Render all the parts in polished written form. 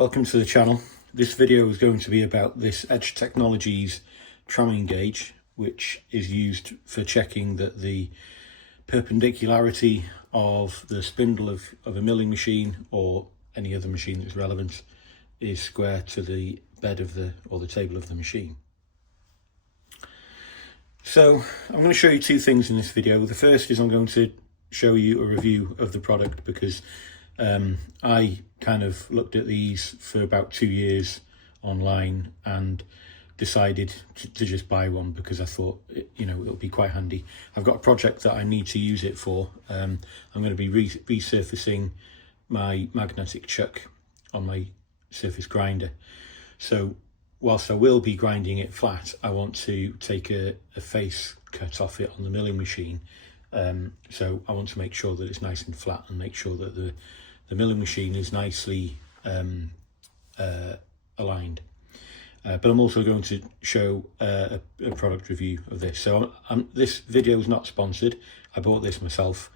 Welcome to the channel. This video is going to be about this Edge Technology's tramming gauge, which is used for checking that the perpendicularity of the spindle of a milling machine or any other machine that's relevant is square to the bed of the table of the machine. So I'm going to show you two things in this video. The first is I'm going to show you a review of the product because I kind of looked at these for about 2 years online and decided to just buy one because I thought, it'll be quite handy. I've got a project that I need to use it for. I'm going to be resurfacing my magnetic chuck on my surface grinder. So whilst I will be grinding it flat, I want to take a face cut off it on the milling machine. So I want to make sure that it's nice and flat and make sure that the milling machine is nicely aligned. But I'm also going to show a product review of this. So this video is not sponsored. I bought this myself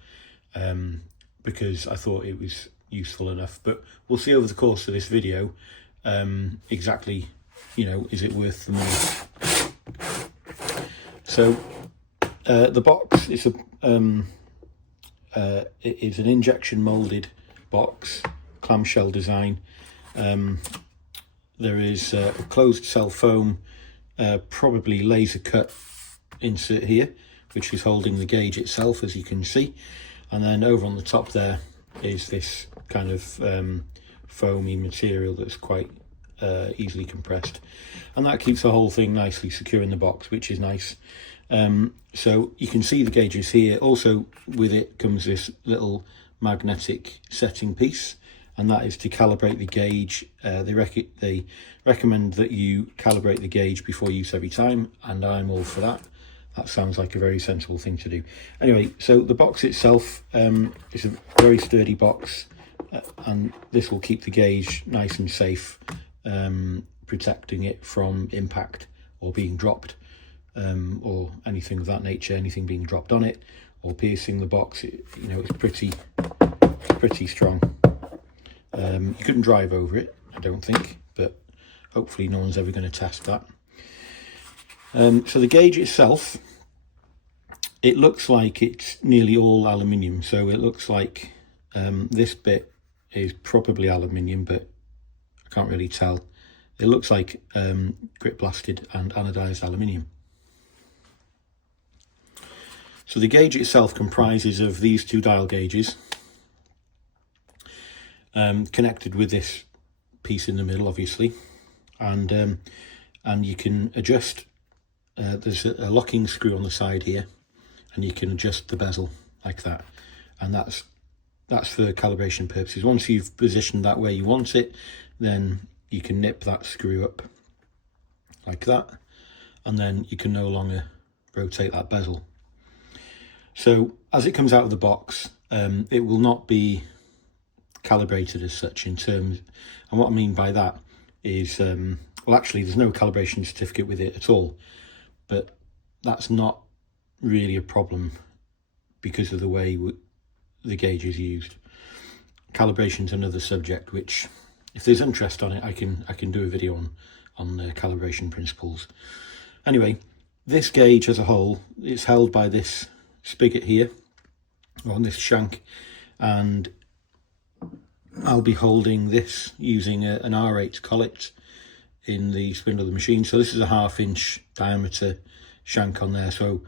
because I thought it was useful enough. But we'll see over the course of this video exactly, is it worth the money? So the box is it is an injection molded box, clamshell design. There is a closed cell foam, probably laser cut insert here, which is holding the gauge itself, as you can see. And then over on the top there is this kind of foamy material that's quite easily compressed, and that keeps the whole thing nicely secure in the box, which is nice. So you can see the gauges here. Also with it comes this little magnetic setting piece, and that is to calibrate the gauge. They recommend that you calibrate the gauge before use every time, and I'm all for that. That sounds like a very sensible thing to do. Anyway, so the box itself is a very sturdy box, and this will keep the gauge nice and safe, protecting it from impact or being dropped, or anything of that nature, anything being dropped on it or piercing the box. It's pretty strong. You couldn't drive over it, I don't think, but hopefully no one's ever going to test that. So the gauge itself, it looks like it's nearly all aluminium. So it looks like this bit is probably aluminium, but I can't really tell. It looks like grit blasted and anodized aluminium. So the gauge itself comprises of these two dial gauges, connected with this piece in the middle, obviously, and you can adjust. There's a locking screw on the side here, and you can adjust the bezel like that, and that's for calibration purposes. Once you've positioned that where you want it, then you can nip that screw up like that, and then you can no longer rotate that bezel. So as it comes out of the box, it will not be calibrated as such in terms, and what I mean by that is, well, actually there's no calibration certificate with it at all, but that's not really a problem because of the way the gauge is used. Calibration is another subject, which if there's interest on it, I can do a video on the calibration principles. Anyway, this gauge as a whole, it's held by this spigot here on this shank, and I'll be holding this using an R8 collet in the spindle of the machine. So this is a 1/2 inch diameter shank on there. So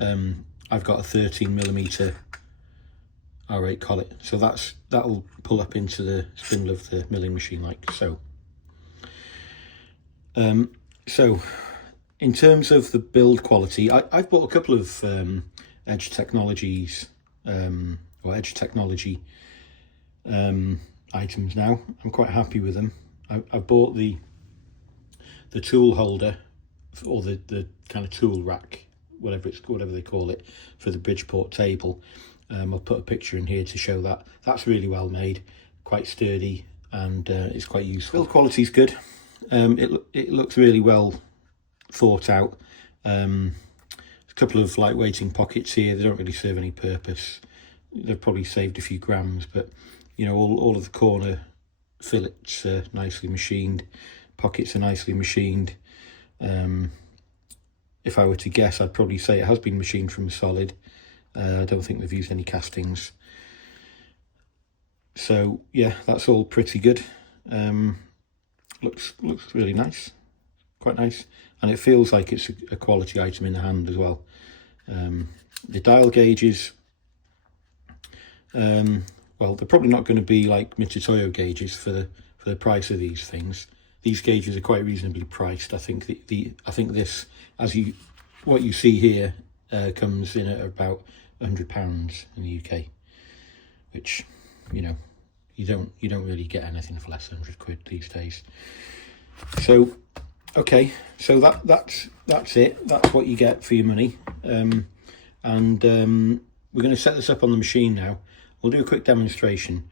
I've got a 13mm R8 collet. So that'll pull up into the spindle of the milling machine like so. So in terms of the build quality, I've bought a couple of Edge Technologies or Edge Technology items now. I'm quite happy with them. I bought the tool holder, or the kind of tool rack, whatever they call it, for the Bridgeport table. I'll put a picture in here to show that. That's really well made, quite sturdy, and it's quite useful. Build quality is good. It looks really well thought out. A couple of lightweighting pockets here. They don't really serve any purpose. They've probably saved a few grams, but all of the corner fillets are nicely machined, pockets are nicely machined. If I were to guess, I'd probably say it has been machined from a solid. I don't think they've used any castings. So yeah, that's all pretty good. Looks really nice, quite nice, and it feels like it's a quality item in the hand as well. The dial gauges, well, they're probably not going to be like Mitutoyo gauges for the price of these things. These gauges are quite reasonably priced. I think I think this, what you see here, comes in at about £100 in the UK, which, you know, you don't really get anything for less than 100 quid these days. So okay, so that's it. That's what you get for your money. We're going to set this up on the machine now. We'll do a quick demonstration,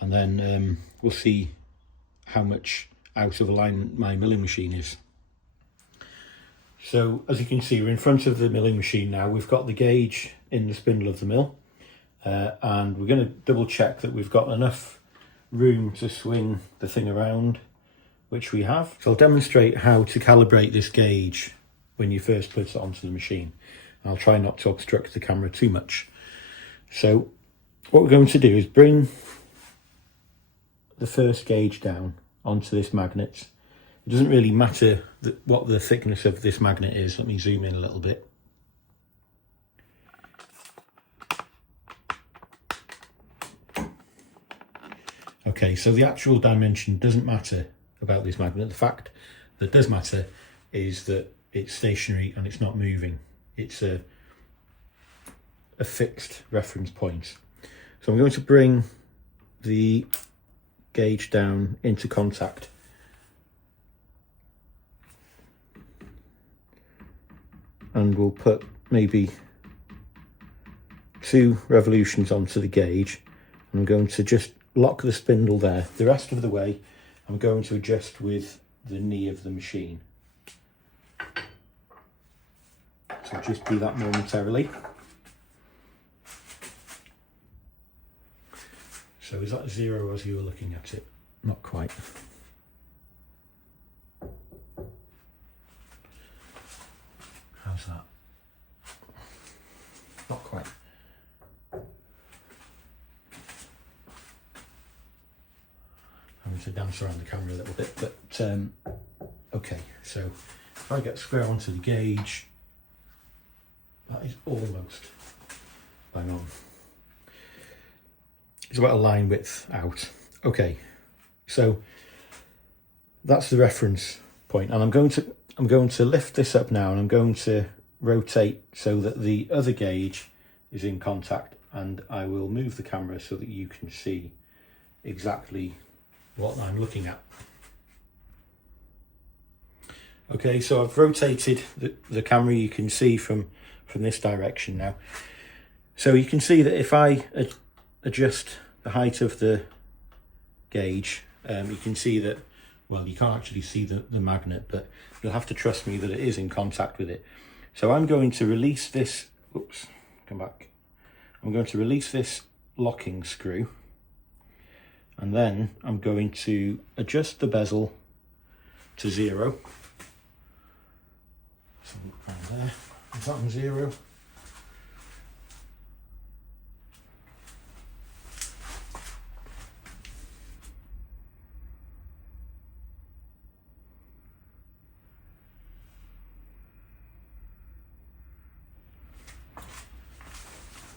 and then we'll see how much out of alignment my milling machine is. So as you can see, we're in front of the milling machine now. We've got the gauge in the spindle of the mill, and we're going to double check that we've got enough room to swing the thing around, which we have. So I'll demonstrate how to calibrate this gauge when you first put it onto the machine. I'll try not to obstruct the camera too much. So what we're going to do is bring the first gauge down onto this magnet. It doesn't really matter what the thickness of this magnet is. Let me zoom in a little bit. Okay, so the actual dimension doesn't matter about this magnet. The fact that does matter is that it's stationary and it's not moving. It's a fixed reference point. So I'm going to bring the gauge down into contact. And we'll put maybe 2 revolutions onto the gauge. I'm going to just lock the spindle there. The rest of the way I'm going to adjust with the knee of the machine. So I'll just do that momentarily. So is that 0 as you were looking at it? Not quite. How's that? Not quite. I'm going to dance around the camera a little bit, but okay, so if I get square onto the gauge, that is almost bang on. It's about a line width out. Okay, so that's the reference point, and I'm going to lift this up now, and I'm going to rotate so that the other gauge is in contact, and I will move the camera so that you can see exactly what I'm looking at. Okay, so I've rotated the camera, you can see from this direction now. So you can see that if I adjust the height of the gauge, you can see that, well, you can't actually see the magnet, but you'll have to trust me that it is in contact with it. So I'm going to release this, oops, come back. I'm going to release this locking screw, and then I'm going to adjust the bezel to 0. So around there, is that on 0?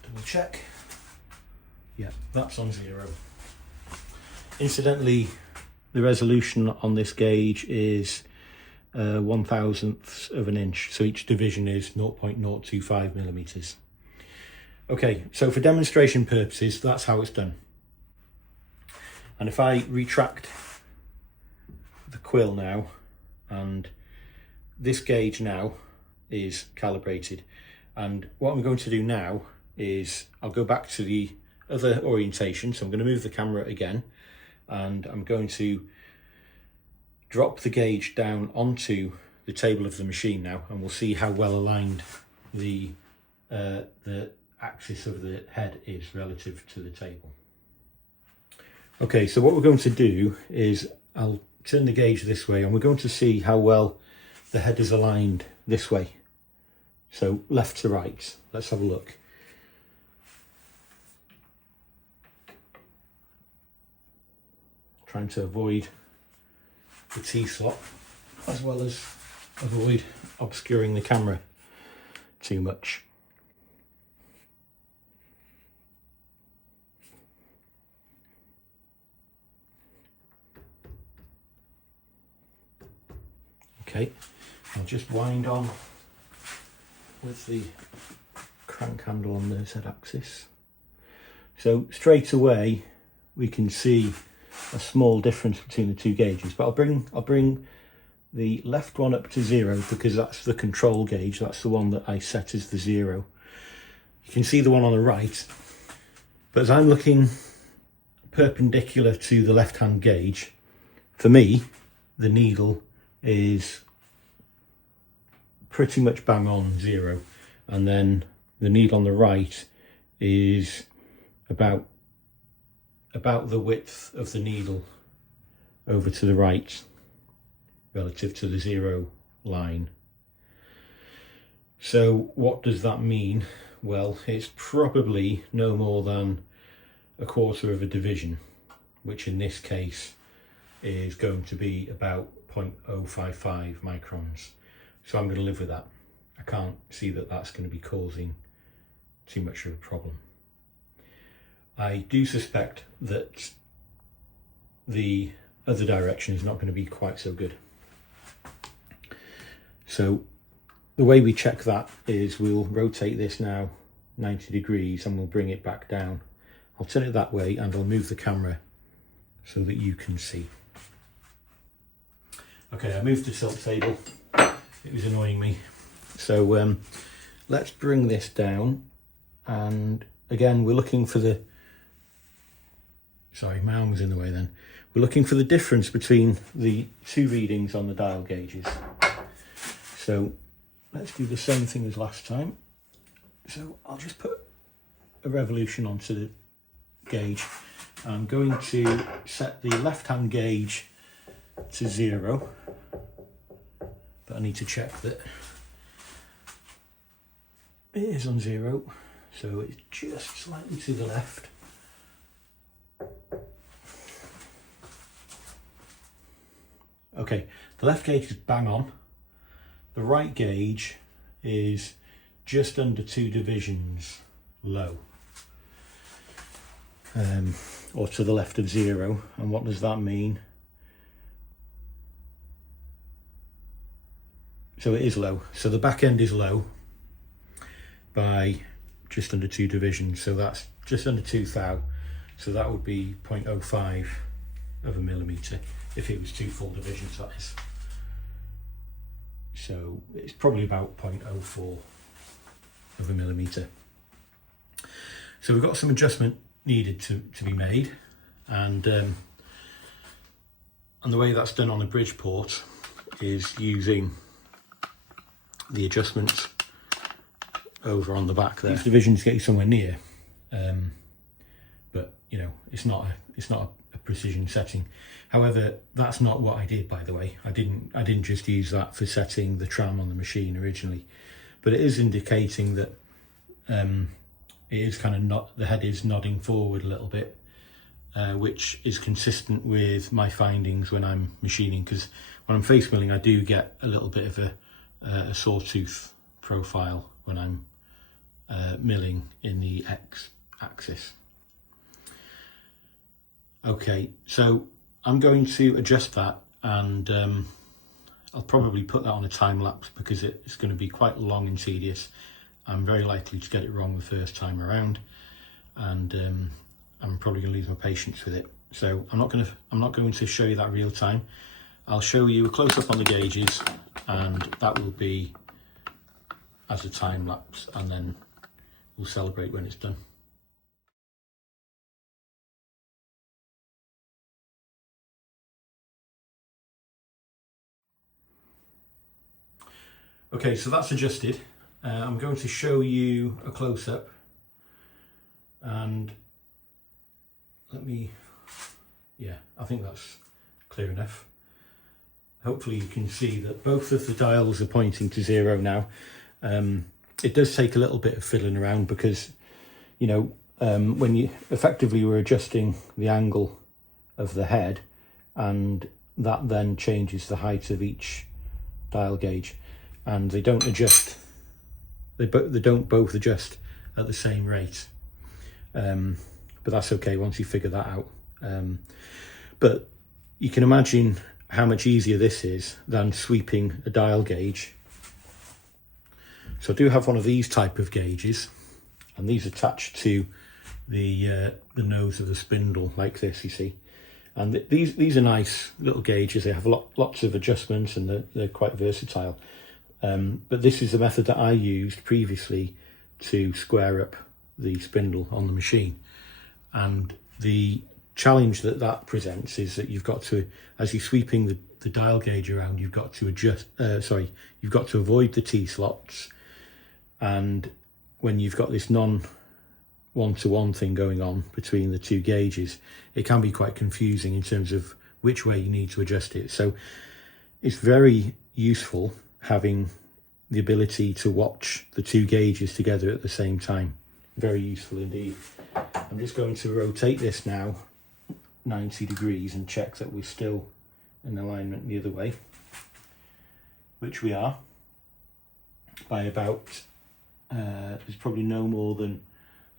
Double check. Yeah, that's on 0. Incidentally, the resolution on this gauge is 1/1000th of an inch, so each division is 0.025 millimeters. Okay, so for demonstration purposes, that's how it's done. And if I retract the quill now, and this gauge now is calibrated, and what I'm going to do now is I'll go back to the other orientation. So I'm going to move the camera again, and I'm going to drop the gauge down onto the table of the machine now, and we'll see how well aligned the axis of the head is relative to the table. Okay, so what we're going to do is I'll turn the gauge this way and we're going to see how well the head is aligned this way. So left to right. Let's have a look. Trying to avoid the T-slot as well as avoid obscuring the camera too much. Okay, I'll just wind on with the crank handle on the Z-axis. So straight away we can see a small difference between the two gauges, but I'll bring the left one up to 0 because that's the control gauge. That's the one that I set as the 0. You can see the one on the right, but as I'm looking perpendicular to the left-hand gauge, for me the needle is pretty much bang on 0, and then the needle on the right is about the width of the needle over to the right relative to the 0 line. So what does that mean? Well, it's probably no more than 1/4 of a division, which in this case is going to be about 0.055 microns. So I'm going to live with that. I can't see that that's going to be causing too much of a problem. I do suspect that the other direction is not going to be quite so good. So the way we check that is we'll rotate this now 90 degrees and we'll bring it back down. I'll turn it that way and I'll move the camera so that you can see. Okay, I moved the tilt table. It was annoying me. So let's bring this down, and again we're looking for the, sorry, my arm was in the way then. We're looking for the difference between the two readings on the dial gauges. So let's do the same thing as last time. So I'll just put a revolution onto the gauge. I'm going to set the left-hand gauge to 0, but I need to check that it is on 0, so it's just slightly to the left. Okay, the left gauge is bang on. The right gauge is just under 2 divisions low, or to the left of 0. And what does that mean? So it is low. So the back end is low by just under 2 divisions. So that's just under 2 thou. So that would be 0.05 of a millimetre if it was 2 full divisions, that is. So it's probably about 0.04 of a millimetre. So we've got some adjustment needed to be made, and the way that's done on the Bridgeport is using the adjustments over on the back there. These divisions get you somewhere near, but you know, it's not a precision setting. However, that's not what I did, by the way. I didn't just use that for setting the tram on the machine originally, but it is indicating that it is kind of not, the head is nodding forward a little bit, which is consistent with my findings when I'm machining, because when I'm face milling I do get a little bit of a sawtooth profile when I'm milling in the X axis. Okay, so I'm going to adjust that, and I'll probably put that on a time lapse because it's going to be quite long and tedious. I'm very likely to get it wrong the first time around, and I'm probably going to lose my patience with it. So I'm not going to show you that real time. I'll show you a close up on the gauges, and that will be as a time lapse, and then we'll celebrate when it's done. Okay, so that's adjusted. I'm going to show you a close-up, and let me Yeah, I think that's clear enough. Hopefully you can see that both of the dials are pointing to 0 now. It does take a little bit of fiddling around because, you know, when you effectively were adjusting the angle of the head, and that then changes the height of each dial gauge, and they don't adjust, they don't both adjust at the same rate. But that's okay once you figure that out. But you can imagine how much easier this is than sweeping a dial gauge. So I do have one of these type of gauges, and these attached to the nose of the spindle like this, you see. And these are nice little gauges. They have lots of adjustments, and they're quite versatile. But this is the method that I used previously to square up the spindle on the machine. And the challenge that presents is that you've got to, as you're sweeping the dial gauge around, you've got to you've got to avoid the T-slots. And when you've got this non-one-to-one thing going on between the two gauges, it can be quite confusing in terms of which way you need to adjust it. So it's very useful having the ability to watch the two gauges together at the same time. Very useful indeed. I'm just going to rotate this now 90 degrees and check that we're still in alignment the other way, which we are by about there's probably no more than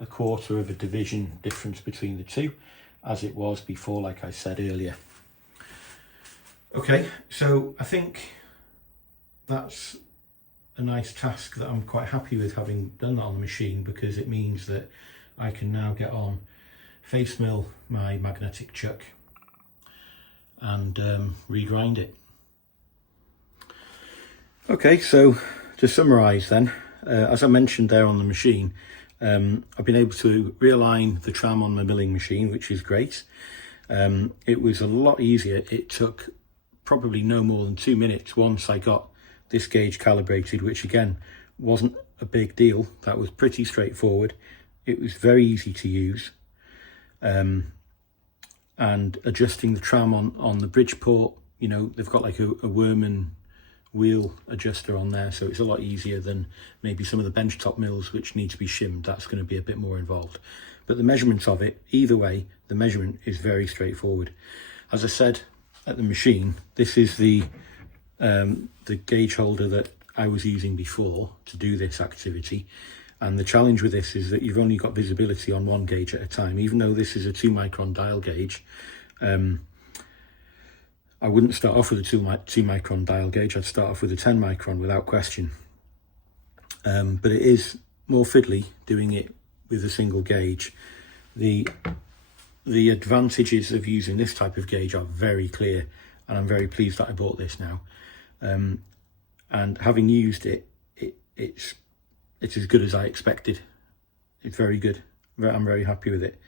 a quarter of a division difference between the two, as it was before, like I said earlier. Okay, so I think that's a nice task that I'm quite happy with, having done that on the machine, because it means that I can now get on, face mill my magnetic chuck and regrind it. Okay, so to summarise then, as I mentioned there on the machine, I've been able to realign the tram on my milling machine, which is great. It was a lot easier. It took probably no more than 2 minutes once I got this gauge calibrated, which again wasn't a big deal. That was pretty straightforward. It was very easy to use. And adjusting the tram on the Bridgeport, you know, they've got like a Worman wheel adjuster on there, so it's a lot easier than maybe some of the benchtop mills which need to be shimmed. That's going to be a bit more involved, but the measurement of it, either way, the measurement is very straightforward. As I said at the machine, this is the gauge holder that I was using before to do this activity, and the challenge with this is that you've only got visibility on one gauge at a time. Even though this is a 2 micron dial gauge, I wouldn't start off with a 2 micron dial gauge. I'd start off with a 10 micron without question. But it is more fiddly doing it with a single gauge. The advantages of using this type of gauge are very clear, and I'm very pleased that I bought this now. And having used it, it's as good as I expected. It's very good. I'm very happy with it.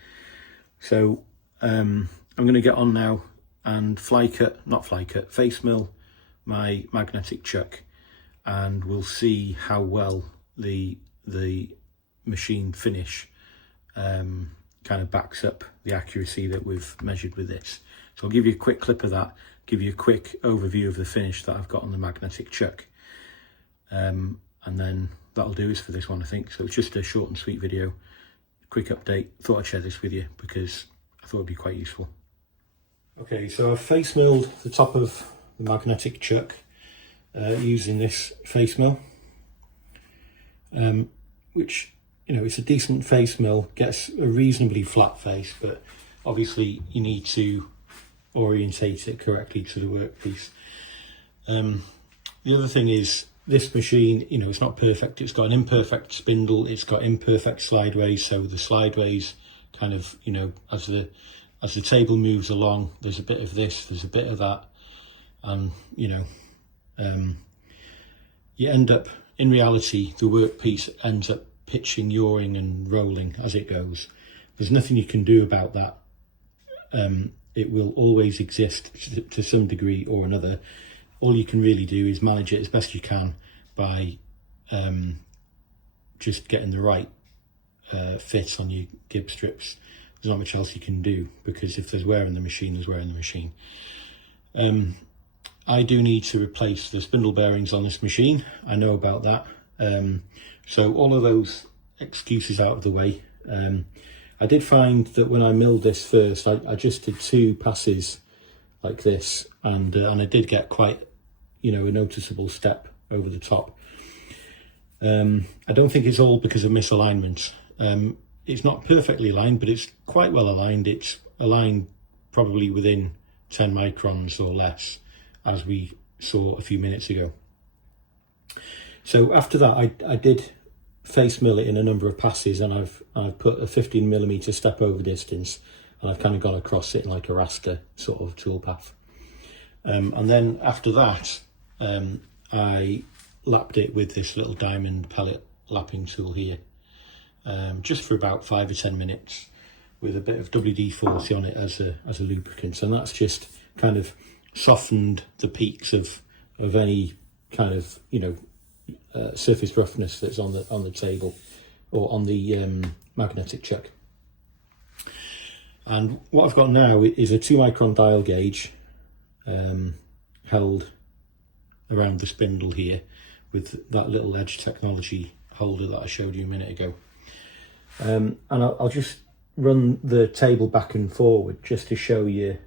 So I'm going to get on now and face mill my magnetic chuck, and we'll see how well the machine finish kind of backs up the accuracy that we've measured with this. So I'll give you a quick clip of that, give you a quick overview of the finish that I've got on the magnetic chuck, and then that'll do us for this one, I think. So it's just a short and sweet video, quick update. Thought I'd share this with you because I thought it'd be quite useful. Okay, so I've face milled the top of the magnetic chuck using this face mill, which, you know, it's a decent face mill, gets a reasonably flat face, but obviously you need to orientate it correctly to the workpiece. The other thing is, this machine, you know, it's not perfect. It's got an imperfect spindle, it's got imperfect slideways, so the slideways kind of, you know, as the table moves along, there's a bit of this, there's a bit of that, and you know, you end up, in reality, the workpiece ends up pitching, yawing and rolling as it goes. There's nothing you can do about that. It will always exist to some degree or another. All you can really do is manage it as best you can by just getting the right fit on your gib strips there's not much else you can do, because if there's wear in the machine, there's wear in the machine. I do need to replace the spindle bearings on this machine. I know about that. So all of those excuses out of the way. I did find that when I milled this first, I just did 2 passes like this, and I did get quite, a noticeable step over the top. I don't think it's all because of misalignment. It's not perfectly aligned, but it's quite well aligned. It's aligned probably within 10 microns or less, as we saw a few minutes ago. So after that, I did face mill it in a number of passes, and I've put a 15mm step over distance, and I've kind of gone across it in like a raster sort of toolpath. And then after that, I lapped it with this little diamond pellet lapping tool here, just for about 5 or 10 minutes, with a bit of WD-40 on it as a lubricant, and that's just kind of softened the peaks of any kind of surface roughness that's on the table or on the magnetic chuck. And what I've got now is a 2 micron dial gauge held around the spindle here with that little Edge Technology holder that I showed you a minute ago. And I'll just run the table back and forward just to show you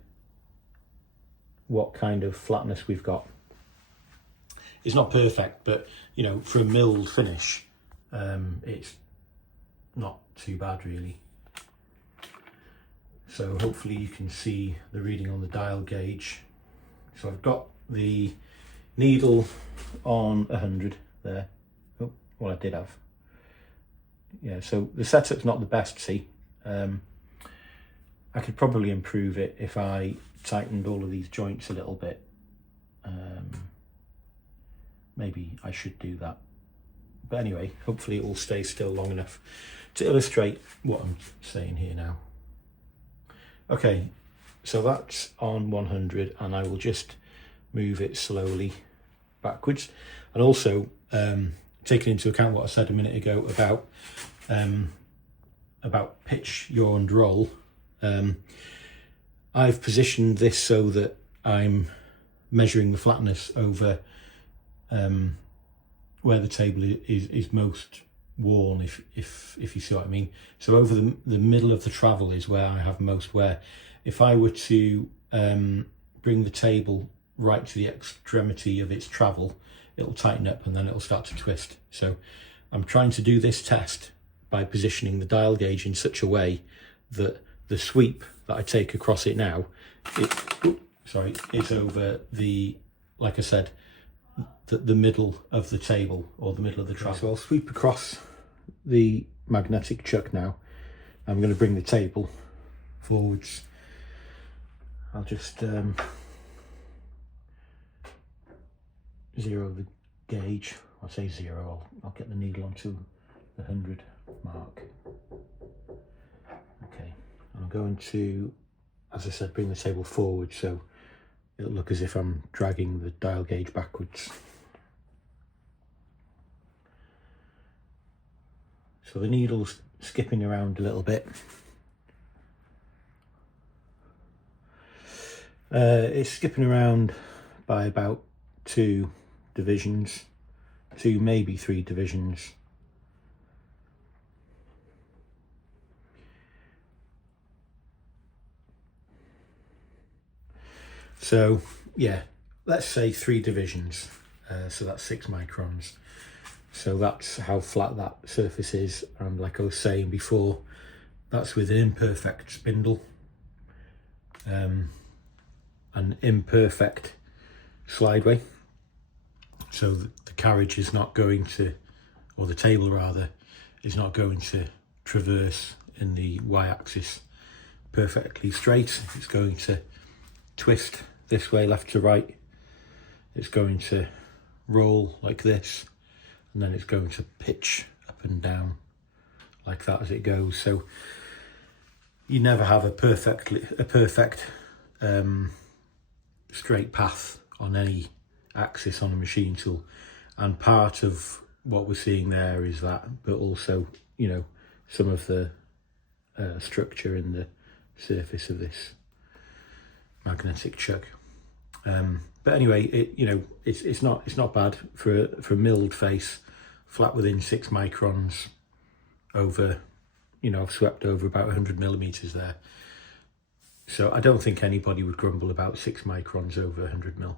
what kind of flatness we've got. It's not perfect, but for a milled finish, it's not too bad really. So hopefully you can see the reading on the dial gauge. So I've got the needle on 100 there. Oh, well, I did have. Yeah, so the setup's not the best, see. I could probably improve it if I tightened all of these joints a little bit. Maybe I should do that. But anyway, hopefully it will stay still long enough to illustrate what I'm saying here now. Okay, so that's on 100, and I will just move it slowly backwards. And also, taking into account what I said a minute ago about pitch, yaw and roll, I've positioned this so that I'm measuring the flatness over where the table is most worn, if you see what I mean. So over the middle of the travel is where I have most wear. If I were to bring the table right to the extremity of its travel, it'll tighten up and then it'll start to twist. So I'm trying to do this test by positioning the dial gauge in such a way that the sweep that I take across it now, is over the, like I said, the middle of the table or the middle of the travel. So I'll sweep across the magnetic chuck now. I'm going to bring the table forwards. I'll just zero the gauge. I'll say 0. I'll get the needle onto the 100 mark. Okay, I'm going to, as I said, bring the table forward so it'll look as if I'm dragging the dial gauge backwards. So the needle's skipping around a little bit. It's skipping around by about 2 divisions, 2 maybe 3 divisions. So yeah, let's say 3 divisions, so that's 6 microns. So that's how flat that surface is, and like I was saying before, that's with an imperfect spindle, an imperfect slideway, so the carriage is not going to, or the table rather, is not going to traverse in the y-axis perfectly straight. It's going to twist this way, left to right. It's going to roll like this, and then it's going to pitch up and down like that as it goes. So you never have a perfect straight path on any axis on a machine tool, and part of what we're seeing there is that, but also some of the structure in the surface of this magnetic chuck. But anyway, it's not bad for a milled face, flat within 6 microns over, I've swept over about 100 millimeters there. So I don't think anybody would grumble about 6 microns over 100 mil.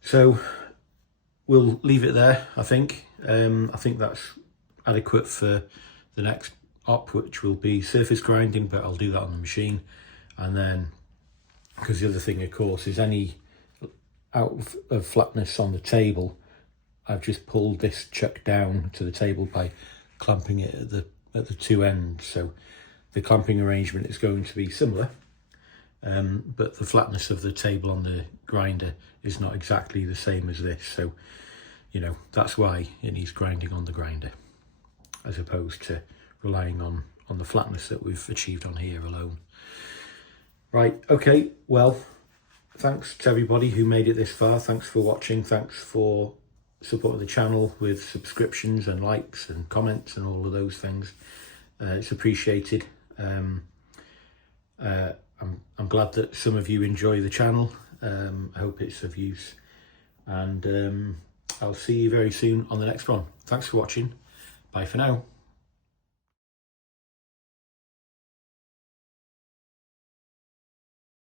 So we'll leave it there, I think. I think that's adequate for the next op, which will be surface grinding, but I'll do that on the machine. And then, because the other thing, of course, is any out of flatness on the table, I've just pulled this chuck down to the table by clamping it at the two ends. So the clamping arrangement is going to be similar, but the flatness of the table on the grinder is not exactly the same as this. So, that's why it needs grinding on the grinder, as opposed to relying on the flatness that we've achieved on here alone. Right, okay, well, thanks to everybody who made it this far. Thanks for watching. Thanks for supporting the channel with subscriptions and likes and comments and all of those things. It's appreciated. I'm glad that some of you enjoy the channel. I hope it's of use, and I'll see you very soon on the next one. Thanks for watching. Bye for now.